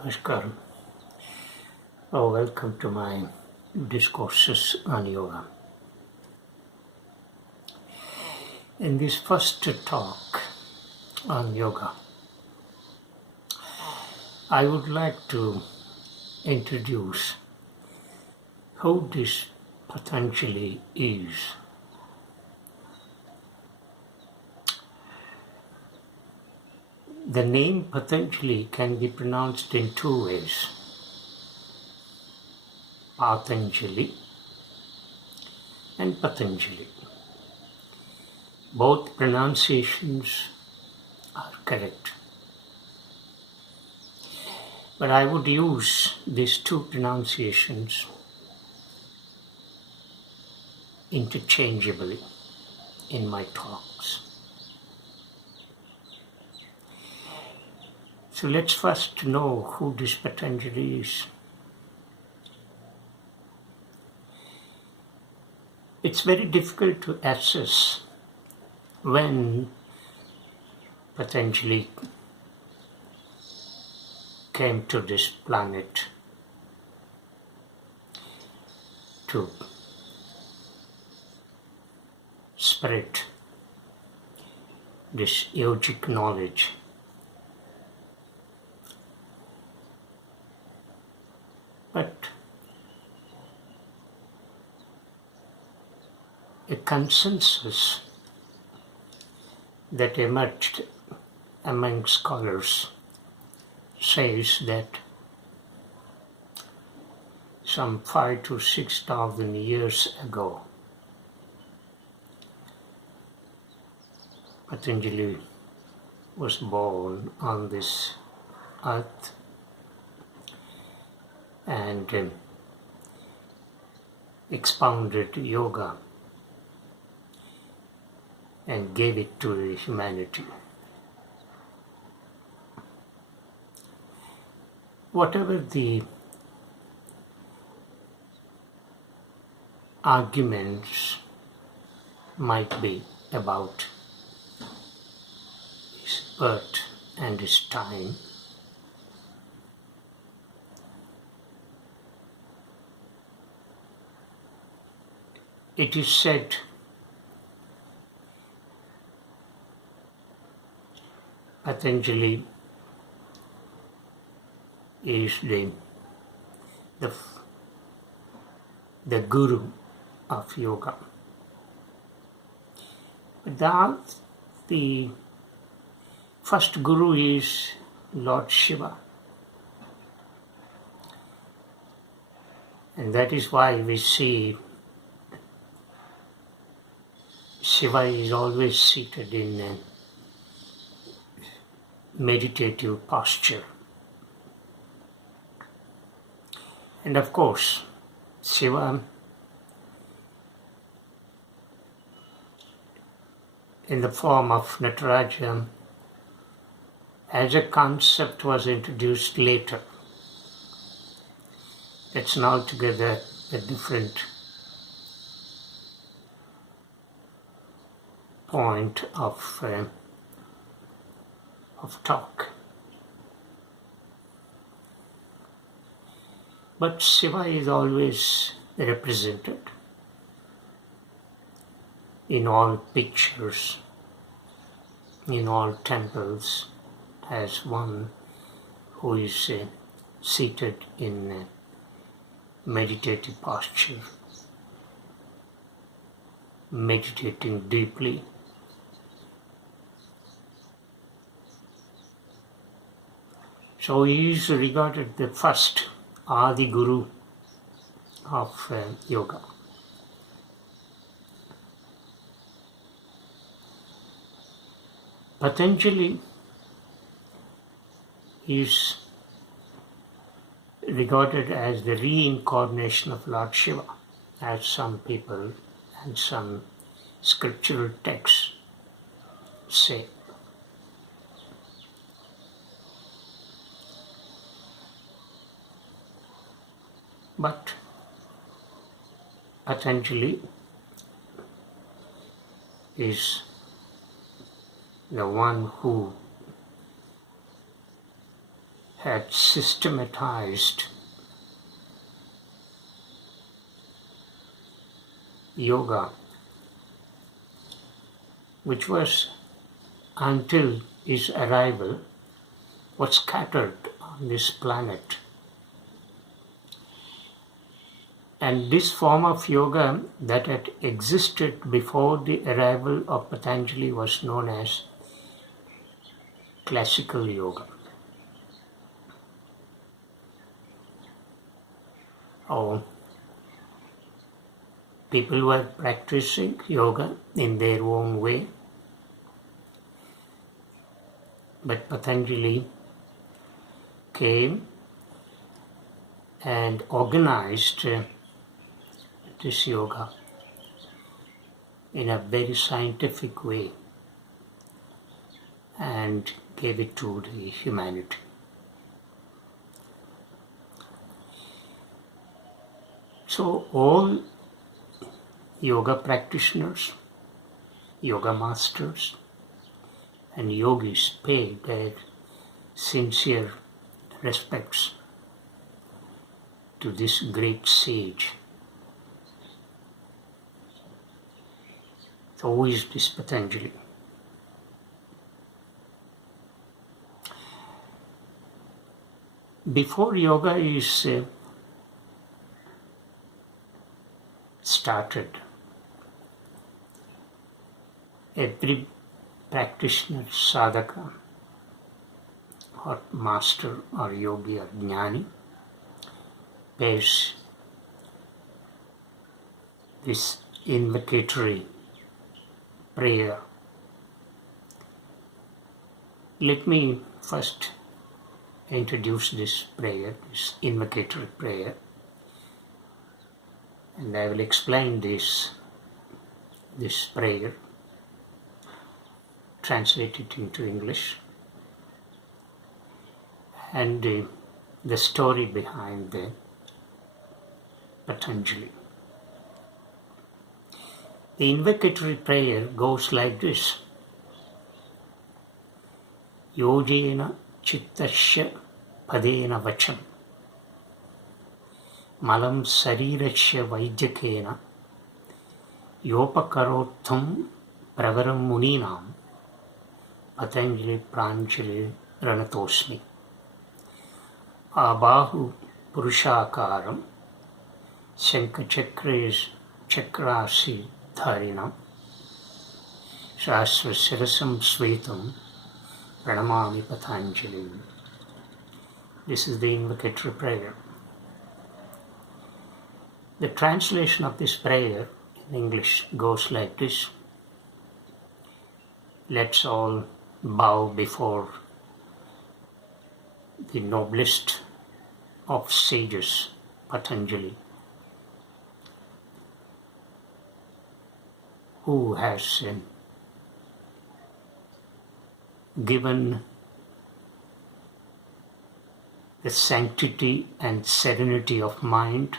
Namaskaram. Welcome to my discourses on yoga. In this first talk on yoga, I would like to introduce who this Patanjali is. The name Patanjali can be pronounced in two ways: Patanjali and Patanjali. Both pronunciations are correct. But I would use these two pronunciations interchangeably in my talks. So let's first know who this Patanjali is. It's very difficult to assess when Patanjali came to this planet to spread this yogic knowledge. But a consensus that emerged among scholars says that some 5,000 to 6,000 years ago, Patanjali was born on this earth and expounded yoga and gave it to humanity. Whatever the arguments might be about his birth and his time, it is said Patanjali is the guru of yoga. But the first guru is Lord Shiva. And that is why we see Shiva is always seated in a meditative posture. And of course, Shiva in the form of Nataraja as a concept was introduced later. It's an altogether a different point of talk. But Shiva is always represented in all pictures, in all temples, as one who is seated in a meditative posture, meditating deeply. So he is regarded the first Adi Guru of yoga. Patanjali is regarded as the reincarnation of Lord Shiva, as some people and some scriptural texts say. But Patanjali is the one who had systematized yoga, which was, until his arrival, was scattered on this planet. And this form of yoga that had existed before the arrival of Patanjali was known as classical yoga. Or people were practicing yoga in their own way, but Patanjali came and organized this yoga in a very scientific way and gave it to the humanity. So all yoga practitioners, yoga masters, and yogis pay their sincere respects to this great sage. So who is this Patanjali? Before yoga is started, every practitioner, sadhaka, or master, or yogi, or jnani pays this invocatory prayer. Let me first introduce this prayer, this invocatory prayer, and I will explain this prayer, translate it into English, and the story behind the Patanjali. The invocatory prayer goes like this: Yogena, chittasya, padena, vacham, Malam, sharirasya, vaidyakena, Yopakarottam, pravaram, muninam, Patanjali, pranjalir, anato'smi, Abahu, purushakaram, Shankha, charkrasi, dharinam, Sahasra, shirasam, svetam, Pranamami, Patanjalim. This is the invocatory prayer. The translation of this prayer in English goes like this: let's all bow before the noblest of sages, Patanjali, who has given the sanctity and serenity of mind,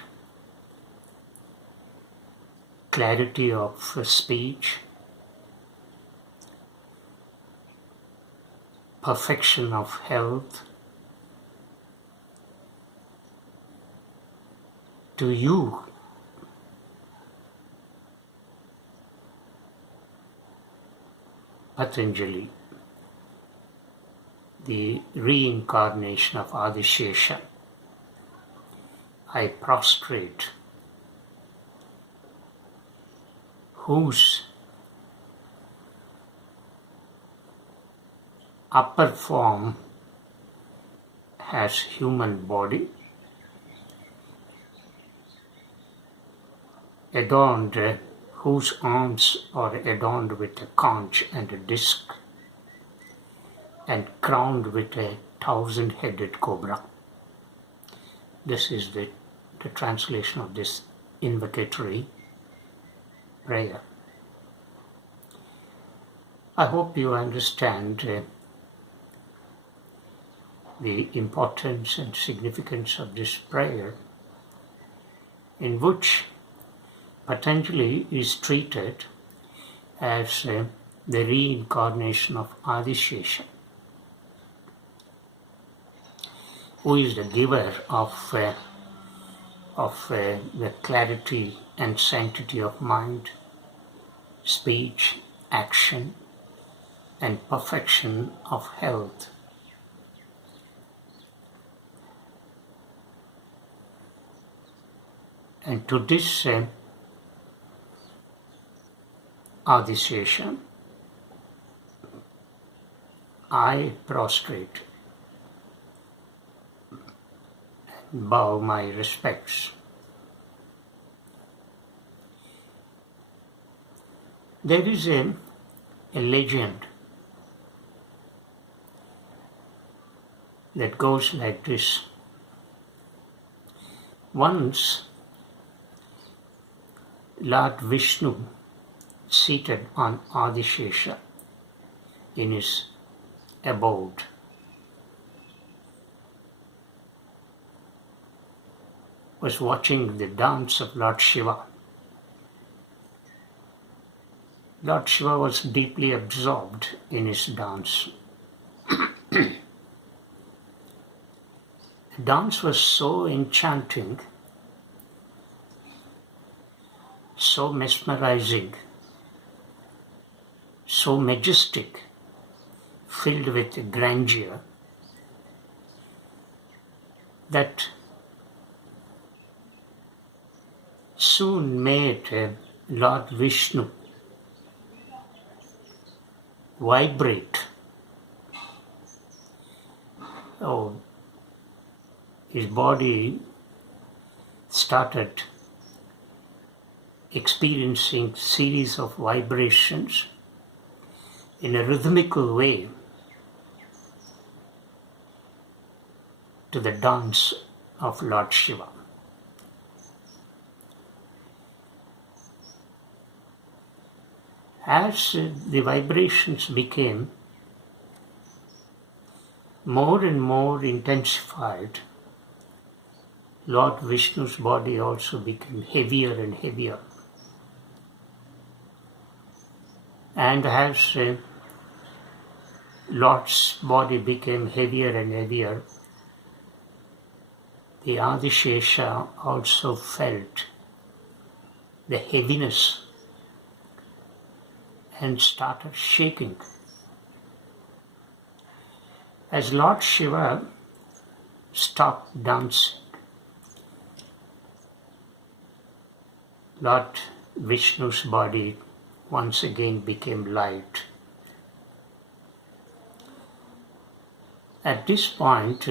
clarity of speech, perfection of health to you, Patanjali, the reincarnation of Adishesha. I prostrate, whose upper form has human body, adorned, whose arms are adorned with a conch and a disc, and crowned with a 1,000-headed cobra. This is the translation of this invocatory prayer. I hope you understand the importance and significance of this prayer, in which Patanjali is treated as the reincarnation of Adishesha. who is the giver of the clarity and sanctity of mind, speech, action, and perfection of health. And to this Adishesha, I prostrate and bow my respects. There is a legend that goes like this. Once, Lord Vishnu, seated on Adishesha in his abode, was watching the dance of Lord Shiva. Lord Shiva was deeply absorbed in his dance. The dance was so enchanting, so mesmerizing, so majestic, filled with grandeur, that soon made Lord Vishnu vibrate. Oh, his body started experiencing series of vibrations in a rhythmical way to the dance of Lord Shiva. As the vibrations became more and more intensified, Lord Vishnu's body also became heavier and heavier. And as Lord's body became heavier and heavier, the Adishesha also felt the heaviness and started shaking. As Lord Shiva stopped dancing, Lord Vishnu's body once again became light. At this point,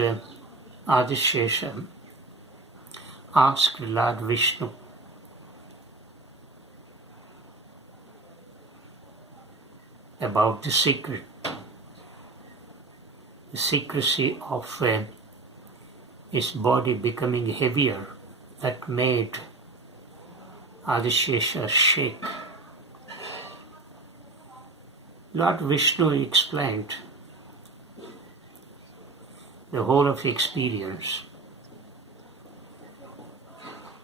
Adishesha asked Lord Vishnu about the secret, the secrecy of his body becoming heavier that made Adishesha shake. Lord Vishnu explained the whole of the experience,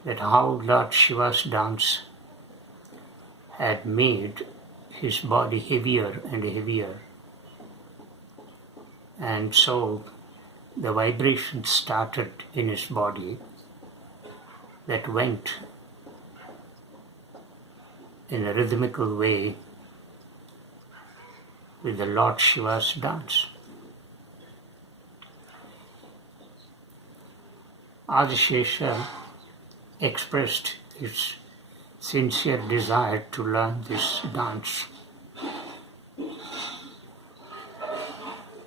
that how Lord Shiva's dance had made his body heavier and heavier. And so the vibration started in his body that went in a rhythmical way with the Lord Shiva's dance. Adishesha expressed his sincere desire to learn this dance.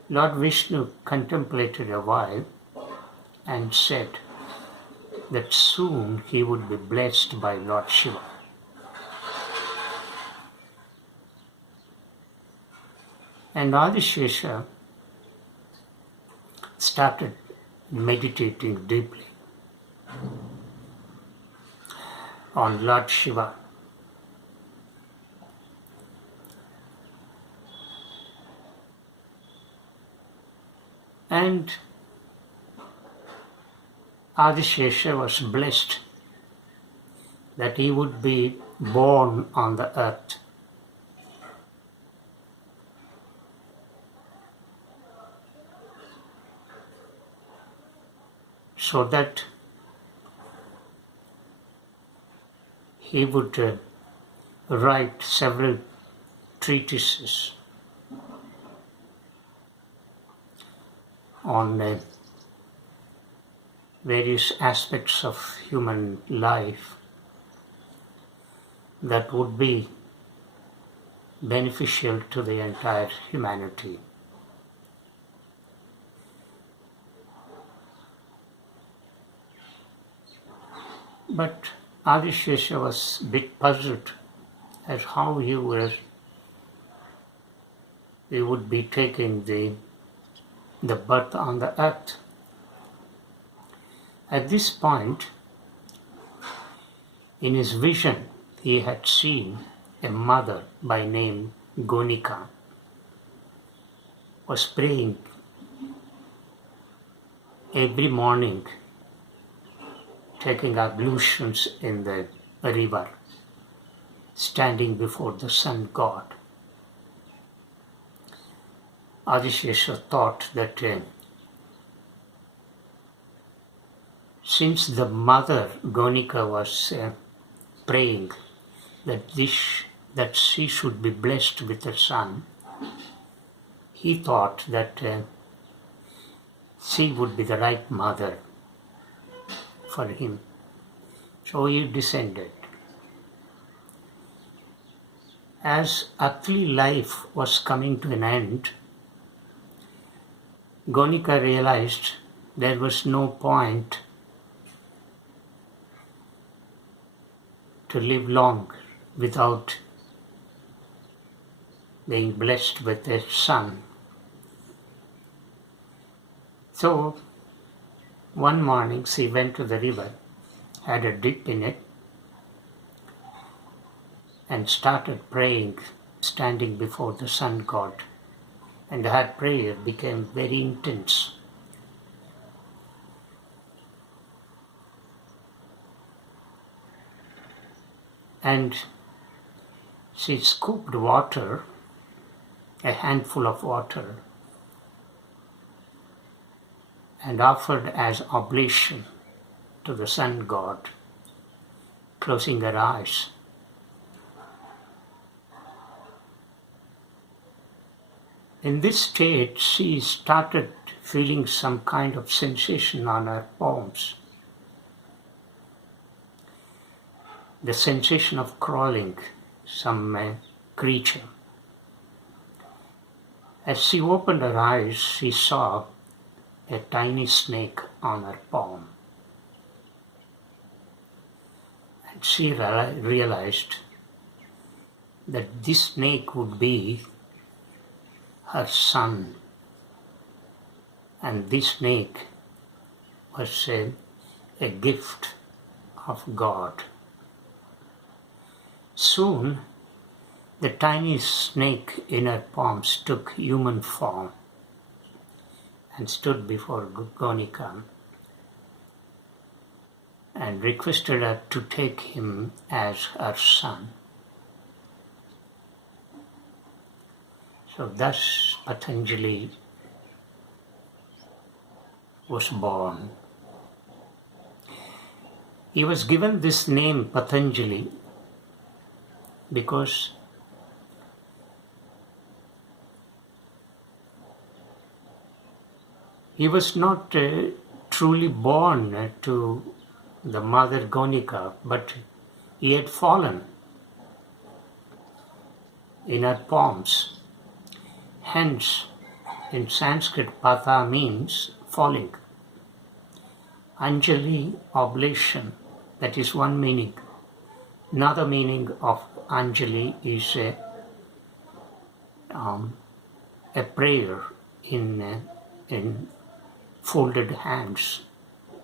Lord Vishnu contemplated a while and said that soon he would be blessed by Lord Shiva. And Adishesha started meditating deeply on Lord Shiva. And Adishesha was blessed that he would be born on the earth. so that he would write several treatises on various aspects of human life that would be beneficial to the entire humanity. But Adishesha was a bit puzzled as how he would be taking the birth on the earth. At this point, in his vision, he had seen a mother by name Gonika was praying every morning, taking ablutions in the river, standing before the sun god. Adishesha thought that since the mother Gonika was praying that she should be blessed with a son, he thought that she would be the right mother for him. So he descended. As earthly life was coming to an end, Gonika realized there was no point to live long without being blessed with a son. So one morning she went to the river, had a dip in it, and started praying, standing before the sun god. And her prayer became very intense. And she scooped water, a handful of water, and offered as oblation to the sun god, closing her eyes. In this state, she started feeling some kind of sensation on her palms. The sensation of crawling some creature. As she opened her eyes, she saw a tiny snake on her palm. And she realized that this snake would be her son, and this snake was a gift of God. Soon, the tiny snake in her palms took human form and stood before Gonika and requested her to take him as her son. So thus Patanjali was born. He was given this name Patanjali because he was not truly born to the mother Gonika, but he had fallen in her palms. Hence, in Sanskrit, pata means falling. Anjali, oblation, that is one meaning. Another meaning of Anjali is a prayer in folded hands.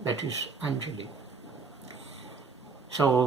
That is Anjali. So